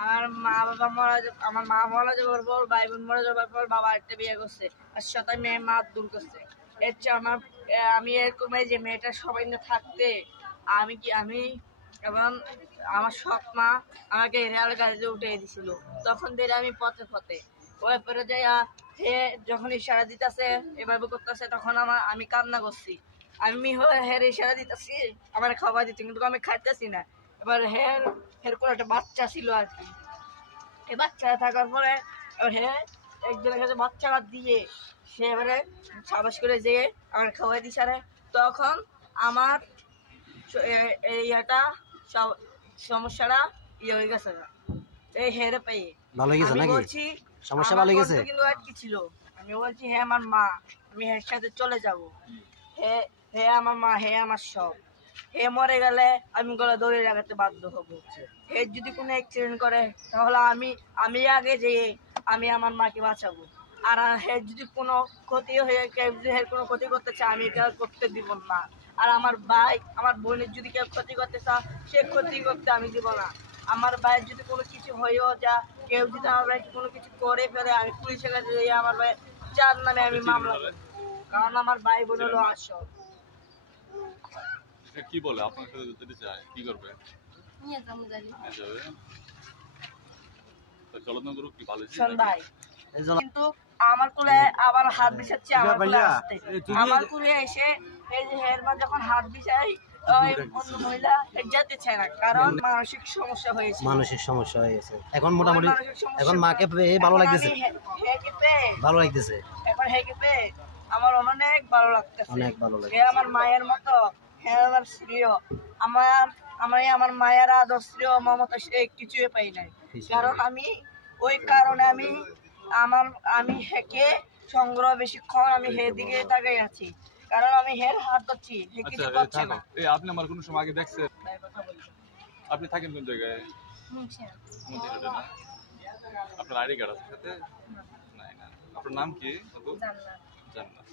আমার মা বাবা মারা আমার মা মারা যাওয়ার পর ভাই বোন মারা যাওয়ার পর বাবা একটা বিয়ে করছে আর সাথে মেয়ে মা দূর করছে। এর চেয়ে আমি এরকম যে মেয়েটা সবাই না থাকতে আমি এবং আমার সৎ মা আমাকে রেল গাড়িতে উঠে দিছিল। তখন থেকে আমি পথে পথে ওই পরে যাই হে যখন ইশারা দিতেছে এভাবে করতেছে তখন আমি কান্না করছি। আমি হের ইশারা দিতেছি আমার খাবার দিচ্ছি কিন্তু আমি খাইতেছি না। এবার হের কোনো একটা বাচ্চা ছিল আর কি। এই বাচ্চা থাকার পরে এবার একজনের কাছে বাচ্চাটা দিয়ে সে এবারে সাবাস করে যেয়ে আমার খাওয়াই দিছে। তখন আমার এইটা সমস্যাটা হয়ে গেছে এই হেরে পেয়ে ভালো হয়ে গেছে নাকি? বলছি সমস্যা ভালো হয়ে গেছে কিন্তু আর কি ছিল আমি বলছি হে আমার মা আমি এর সাথে চলে যাব। হে আমার মা হে আমার সব। হে মরে গেলে আমি গলা ধরে রাখাতে বাধ্য হবো। হে যদি কোনো অ্যাক্সিডেন্ট করে তাহলে আমি আগে যেয়ে আমি আমার মাকে বাঁচাবো। আর হে যদি কোনো ক্ষতি হয়ে কেউ যদি এর কোনো ক্ষতি করতে চায় আমি এটা করতে দিব না। আর আমার ভাই আমার বোনের যদি কেউ ক্ষতি করতে চায় সে ক্ষতি করতে আমি দিব না। আমার ভাইয়ের যদি কোনো কিছু হয়েও যা কেউ যদি আমার ভাইকে কোনো কিছু করে ফেলে আমি পুলিশের কাছে যাই আমার ভাই যার নামে আমি মামলা করব। কারণ আমার ভাই বোন হলো আসল। কি বলে আপনার সাথে যেতে চায় কি করবে? নিয়ে যাবো জানি যাবে তো চলনা গ্রুপ কি ভালো শোন ভাই কিন্তু আমার কোলে আবার হাত বিছাচ্ছে আমার কোলে আসতে আমার কোলে এসে এই যে হেরমা যখন হাত বিছাই ওই অন্য মহিলা যেতে চায় না কারণ মানসিক সমস্যা হয়েছে। মানসিক সমস্যা হয়ে গেছে এখন মোটামুটি এখন মাকে পেয়ে ভালো লাগতেছে ভালো লাগতেছে এখন হেকে পেয়ে আমার অনেক ভালো লাগতেছে অনেক ভালো লাগছে। হে আমার মায়ের মতো হে আমার স্ত্রীও আমার মায়ের আদর স্ত্রীও মমতা সে কিছুই পাই নাই। কারণ ওই কারণে আমি হেকে সংগ্রহ বেশিক্ষণ আমি হে দিকে তাকাই আছি কারণ আমি হের হাত ধরছি হে কিছু করছে না। এই আপনি আমার কোনো সময় আগে দেখছেন? আপনি থাকেন কোন জায়গায়? আপনার আইডি কার্ড আছে সাথে? নাই না। আপনার নাম কি? জান্নাত।